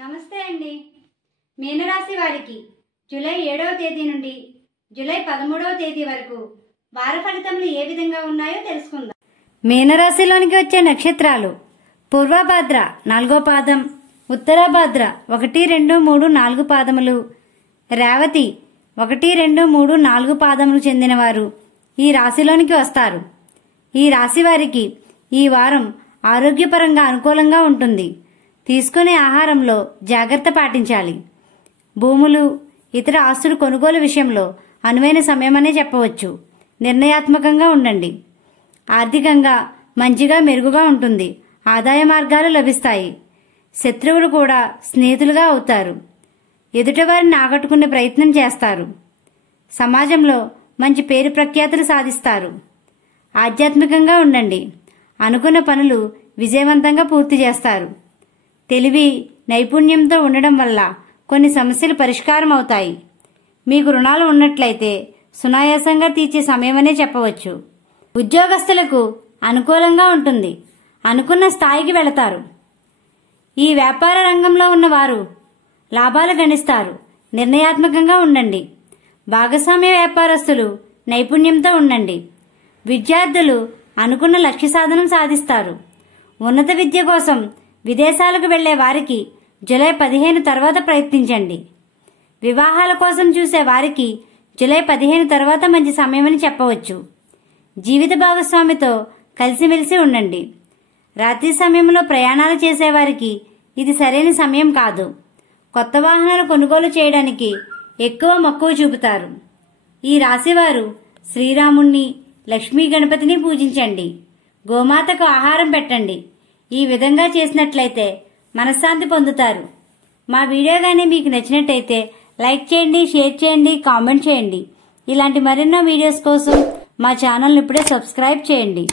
నమస్తే అండి. మీనరాశి వారికి జూలై 7వ తేదీ నుండి జూలై 13వ తేదీ వరకు వార ఫలితములు ఏ విధంగా ఉన్నాయో తెలుసుకుందాం. మీనరాశిలోనికి వచ్చే నక్షత్రాలు: పూర్వభాద్ర 4వ పాదం, ఉత్తరాభాద్ర 1, 2, 3, 4 పాదములు, రేవతి 1, 2, 3, 4 పాదములు చెందినవారు ఈ రాశిలోనికి వస్తారు. ఈ రాశి వారికి ఈ వారం ఆరోగ్యపరంగా అనుకూలంగా ఉంటుంది. తీసుకునే ఆహారంలో జాగ్రత్త పాటించాలి. భూములు, ఇతర ఆస్తులు కొనుగోలు విషయంలో అనువైన సమయమనే చెప్పవచ్చు. నిర్ణయాత్మకంగా ఉండండి. ఆర్థికంగా మంచిగా మెరుగుగా ఉంటుంది. ఆదాయ మార్గాలు లభిస్తాయి. శత్రువులు కూడా స్నేహితులుగా అవుతారు. ఎదుటివారిని ఆకట్టుకునే ప్రయత్నం చేస్తారు. సమాజంలో మంచి పేరు ప్రఖ్యాతులు సాధిస్తారు. ఆధ్యాత్మికంగా ఉండండి. అనుకున్న పనులు విజయవంతంగా పూర్తి చేస్తారు. తెలివి, నైపుణ్యంతో ఉండడం వల్ల కొన్ని సమస్యలు పరిష్కారం అవుతాయి. మీకు రుణాలు ఉన్నట్లయితే సునాయాసంగా తీర్చే సమయమనే చెప్పవచ్చు. ఉద్యోగస్తులకు అనుకూలంగా ఉంటుంది. అనుకున్న స్థాయికి వెళతారు. ఈ వ్యాపార రంగంలో ఉన్నవారు లాభాలు గణిస్తారు. నిర్ణయాత్మకంగా ఉండండి. భాగస్వామ్య వ్యాపారస్తులు నైపుణ్యంతో ఉండండి. విద్యార్థులు అనుకున్న లక్ష్య సాధనం సాధిస్తారు. ఉన్నత విద్య కోసం విదేశాలకు వెళ్లే వారికి జూలై 15 తర్వాత ప్రయత్నించండి. వివాహాల కోసం చూసే వారికి జూలై 15 తర్వాత మంచి సమయమని చెప్పవచ్చు. జీవిత భాగస్వామితో కలిసిమెలిసి ఉండండి. రాత్రి సమయంలో ప్రయాణాలు చేసేవారికి ఇది సరైన సమయం కాదు. కొత్త వాహనాలు కొనుగోలు చేయడానికి ఎక్కువ మక్కువ చూపుతారు. ఈ రాశివారు శ్రీరాముణ్ణి, లక్ష్మీ గణపతిని పూజించండి. గోమాతకు ఆహారం పెట్టండి. ఈ విధంగా చేసినట్లయితే మనశ్శాంతి పొందుతారు. మా వీడియో కానీ మీకు నచ్చినట్టయితే లైక్ చేయండి, షేర్ చేయండి, కామెంట్ చేయండి. ఇలాంటి మరెన్నో వీడియోస్ కోసం మా ఛానల్ని ఇప్పుడే సబ్స్క్రైబ్ చేయండి.